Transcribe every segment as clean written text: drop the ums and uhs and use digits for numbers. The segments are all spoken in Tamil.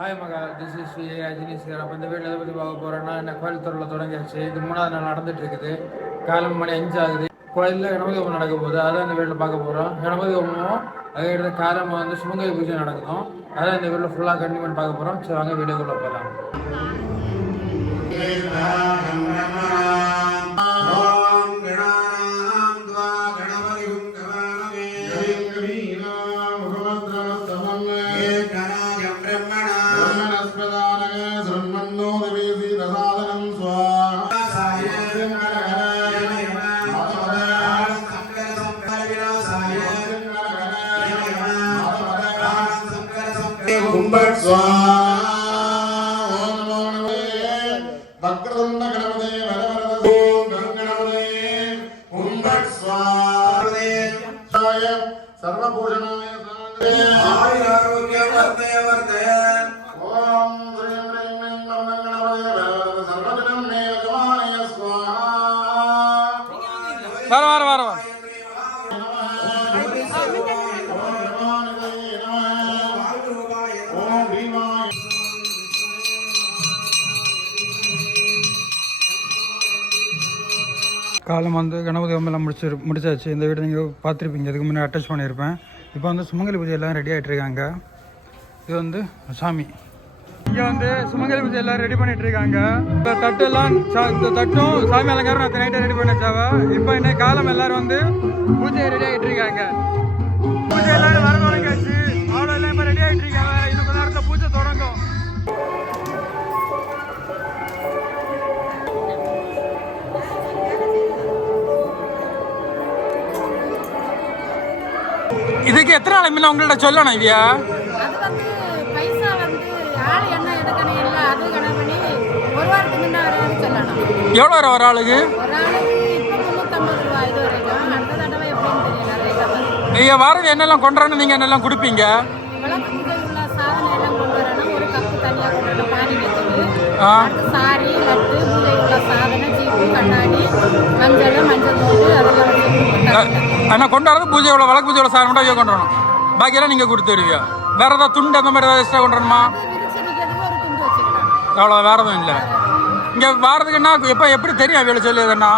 ஹாய் மகா, திஸ் இஸ் அஜினீஸ்வரன். அப்போ இந்த வீட்டில் எதை பற்றி பார்க்க போகிறோன்னா, என்ன கோயம்புத்தூரில் தொடங்கியாச்சு. இது 3வது நாள் நடந்துட்டு இருக்குது. காலம் மணி 5 ஆகுது. கோயிலில் கணபதி ஹோமம் நடக்க போகுது. அதான் இந்த வீட்டில் பார்க்க போகிறோம். கணபதி ஹோமமும் அதே காலம் சுமங்கலி பூஜை நடக்கணும். அதான் இந்த வீட்டில் ஃபுல்லாக கண்டிப்பாக பார்க்க போகிறோம். சரி, வாங்க வீடியோக்குள்ளே போகலாம். காலம் கணபதி ஹோமெல்லாம் முடிச்சாச்சு. இந்த வீடு நீங்கள் பார்த்துருப்பீங்க, இதுக்கு முன்னாடி அட்டாச் பண்ணியிருப்பேன். இப்போ சுமங்கலி பூஜை எல்லாம் ரெடி ஆகிட்டு இருக்காங்க. இது சாமி. இங்கே சுமங்கலி பூஜை எல்லாம் ரெடி பண்ணிட்டு இருக்காங்க. இந்த தட்டெல்லாம் இந்த தட்டும் சாமி அலங்காரம் அத்தனை நைட்டை ரெடி பண்ணிச்சாவா. இப்போ இன்னைக்கு காலம் எல்லாரும் பூஜை ரெடி ஆகிட்டு இருக்காங்க. பூஜை எல்லாரும் வர தொடங்கியாச்சு. அவ்வளோ எல்லாம் இப்போ ரெடி ஆகிட்டு இருக்காங்க. இன்னும் கொஞ்ச நேரத்தில் பூஜை தொடங்கும். இதுக்கு எத்தனை நாள் முன்ன உங்கள்ட்ட சொல்லணும் இவியா? எவ்வளோ வரும் ஒரு ஆளுக்கு? நீங்க வாரது என்னெல்லாம் கொண்டுறன்னு நீங்க என்னெல்லாம் கொடுப்பீங்க? அண்ணா கொண்டாடுறது பூஜை எவ்வளோ விளக்கு பூஜை எவ்வளோ சாதனம் மட்டும் கொண்டு வரணும். பாக்கியெல்லாம் நீங்கள் கொடுத்து வருவியா? வேறு ஏதாவது துண்டு அந்த மாதிரி ஏதாவது எக்ஸ்ட்ரா கொண்டு வரணுமா? அவ்வளோ வேறு எதுவும் இல்லை. இங்கே வாரதுக்குன்னா எப்போ எப்படி தெரியும் அவையில் சொல்லியதுண்ணா?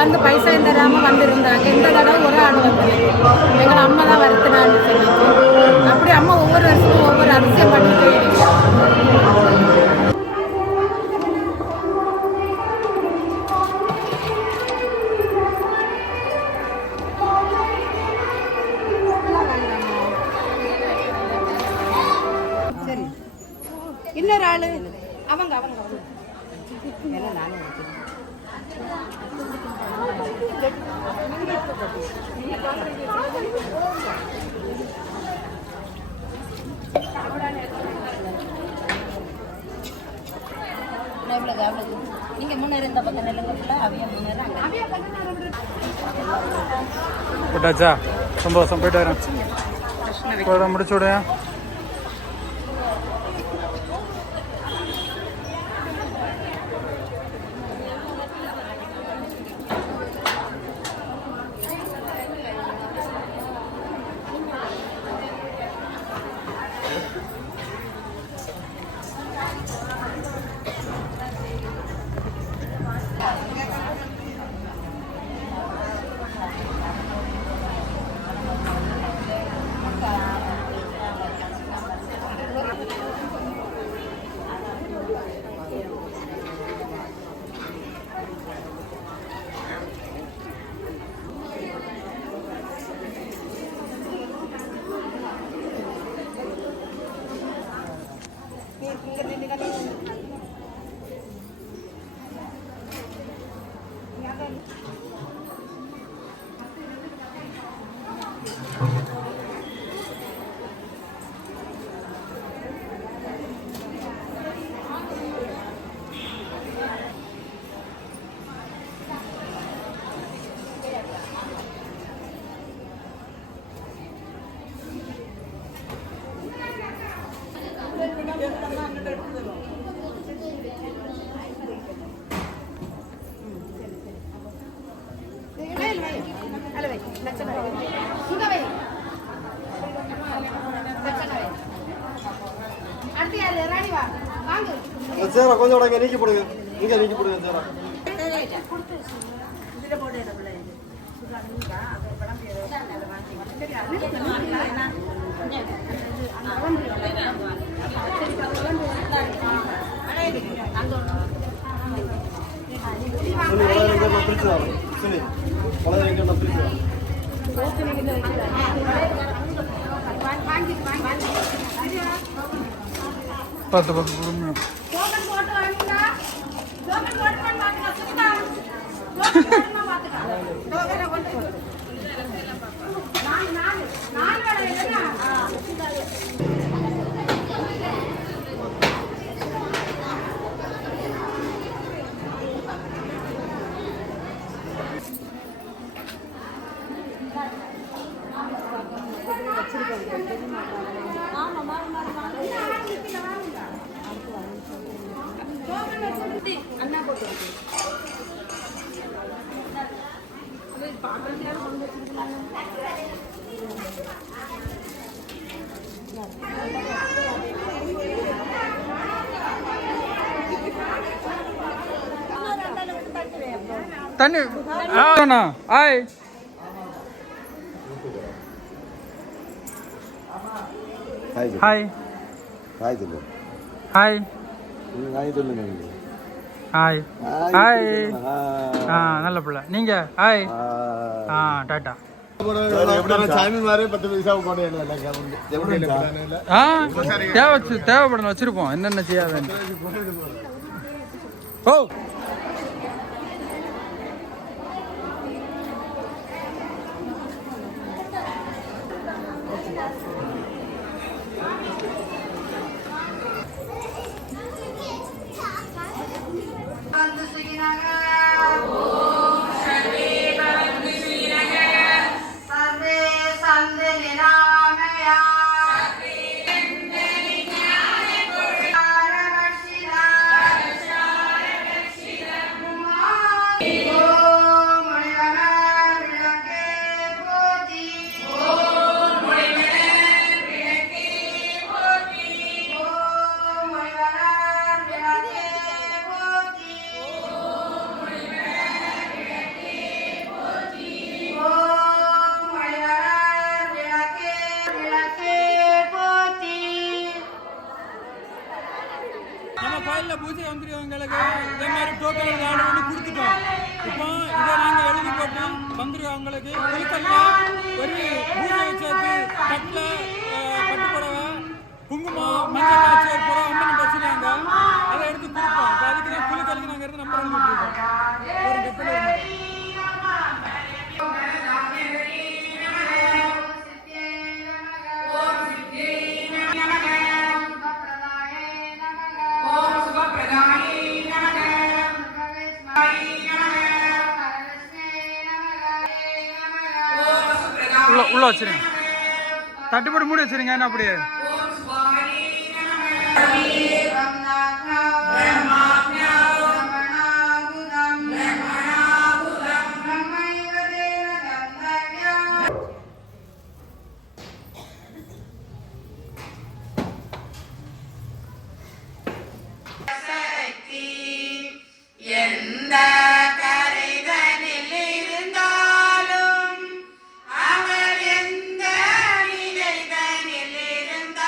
வந்து பைசா தராம வந்திருந்தாங்க. இந்த தடவை ஒரு ஆள் வந்து எங்களை அம்மா தான் வருத்தினான்னு சொல்லிட்டு அப்படி அம்மா ஒவ்வொரு வருஷமும் ஒவ்வொரு அதிசயம் பண்ணிட்டு சரி. இன்னொரு ஆளு அவங்க அவங்க நானும் நீங்க முன்னேற இந்த பக்கம் நெல்லுங்கக்குள்ள அவிய முன்னேற போட்டாச்சா? சந்தோஷம். போயிட்டு வரேன். முடிச்சு விட. சேரா கொஞ்சம் உடங்க நீக்கி போடுங்க. இங்க நீக்கி போடுங்க சேரா. பார்த்து பார்த்து பொறுமையா. தண்ணி ஹாய் ஹாய் ஹாய் சொல்லு. ஹாய் ஹாய் சொல்லுங்க. ஹாய் ஹாய் ஆ நல்ல பிள்ளை நீங்க ஹாய் ஆ டாட்டா தேவைப்படணும் வச்சிருப்போம் என்னென்ன செய்ய வேண்டும். ஓ கோயிலில் பூஜை வந்துருக்கவங்களுக்கு இதே மாதிரி டோக்கன் ஆர்டர் பண்ணி கொடுத்துட்டோம். இப்போ இதை நாங்கள் எழுதி போட்டு வந்துருக்கவங்களுக்கு குளித்தல்லாம் ஒரு பூஜை வச்சாச்சு தட்டில் பட்டுப்புடவை குங்குமம் மஞ்சள் காய்ச்சி ஒரு புடவை அம்மன் வச்சுருக்காங்க. அதை எடுத்து கொடுப்போம். இப்போ அதுக்கு தான் குளிக்கலுக்கு நாங்கள் இருந்து நம்பர் எழுதிட்டுருக்கோம். ஒரு கெட்டில் உள்ள வச்சிருங்க. தட்டுப்பட்டு மூடி வச்சிருங்க. என்ன அப்படியே எந்த கரைதனில் இருந்தாலும் அவர் எந்த நிலைதனில் இருந்தாலும்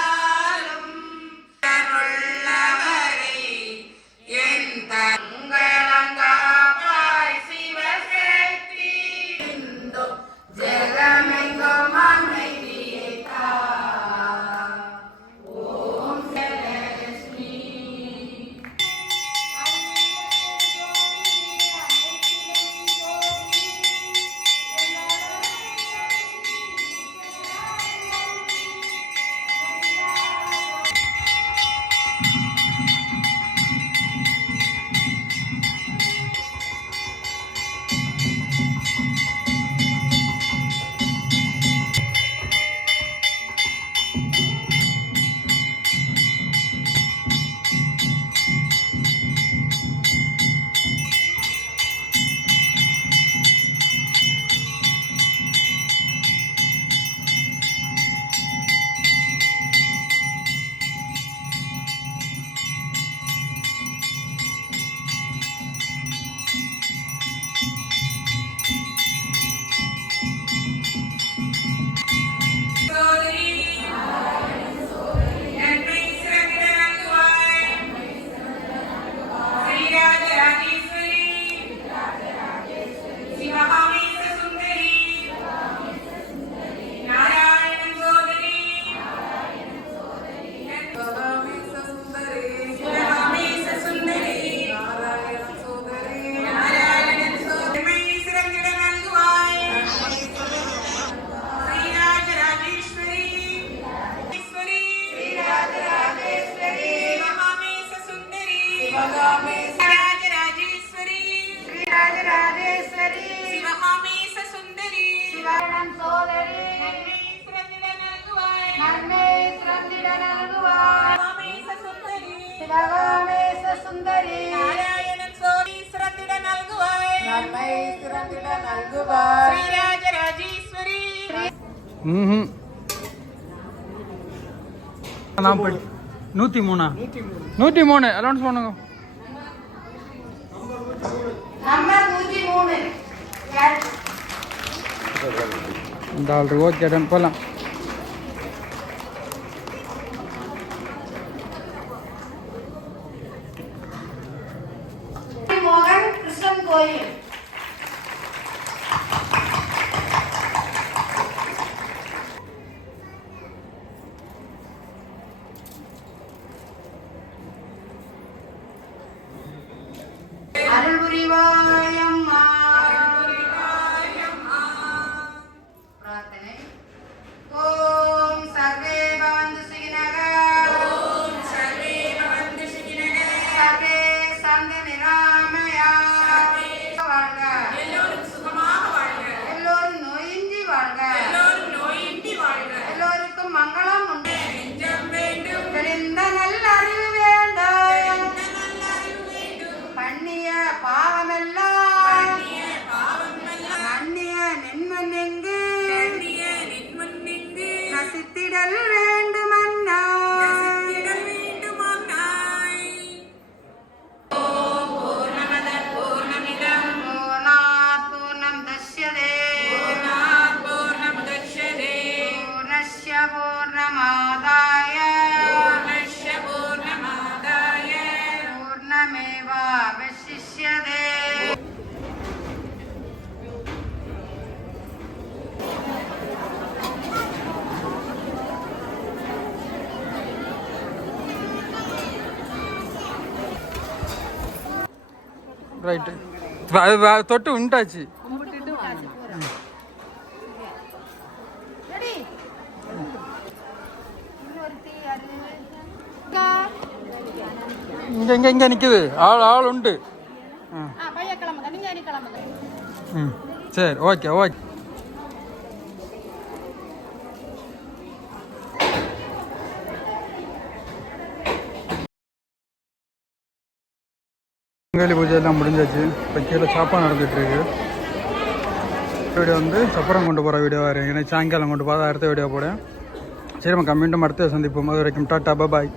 மகாமேச சுந்தரி நாராயணன் சோதி சிறந்திட நல்குவாய் நன்மை சிறந்திட நல்குவாய் ஸ்ரீராஜராஜேஸ்வரி ம் நான் படி 103 103 அலௌன்ஸ் பண்ணுங்க நம்பர் 103 இந்த ஆள் ஓகே டன் போகலாம் மோகன் கிருஷ்ணன் கோயில் அருள் புரிவாயம்மா பிரார்த்தனை ஓம் சர்வே பவந்து சுகினக சர்வே சந்த நிராமயா வாழ்க எல்லோரும் சுகமாக வாழ்க எல்லோரும் நோயின்றி வாழ்க எல்லோருக்கும் மங்களம் உண்டு நெஞ்சம் வேண்டும் தெளிந்த நல்ல அறிவு வேண்டும் பண்ணிய பாவமெல்லாம் நன்னிய நின்மனெங்கு நசித்திடல் வேண்டுமன்னா பூர்ணாத் பூர்ணம் தஸ்யதே பூர்ணஸ்ய பூர்ணமாதாய பூர்ணமேவாவசிஷ்யதே ரைட்டு தொட்டு உண்டாச்சு ரெடி இங்கே நிற்குது ஆள் உண்டு பையன் கிளம்புங்க நீங்க இனி கிளம்புங்க ம் சரி ஓகே பொங்கல் பூஜை எல்லாம் முடிஞ்சாச்சு இப்போ கீழே சாப்பாடு நடந்துகிட்ருக்கு வீடியோ வந்து சப்பரம் கொண்டு போகிற வீடியோ வரும் ஏன்னா சாயங்காலம் கொண்டு போகிறத அடுத்த வீடியோ போட சரி நம்ம மீண்டும் அடுத்த சந்திப்போம் அது வரைக்கும் டாட்டா பாய்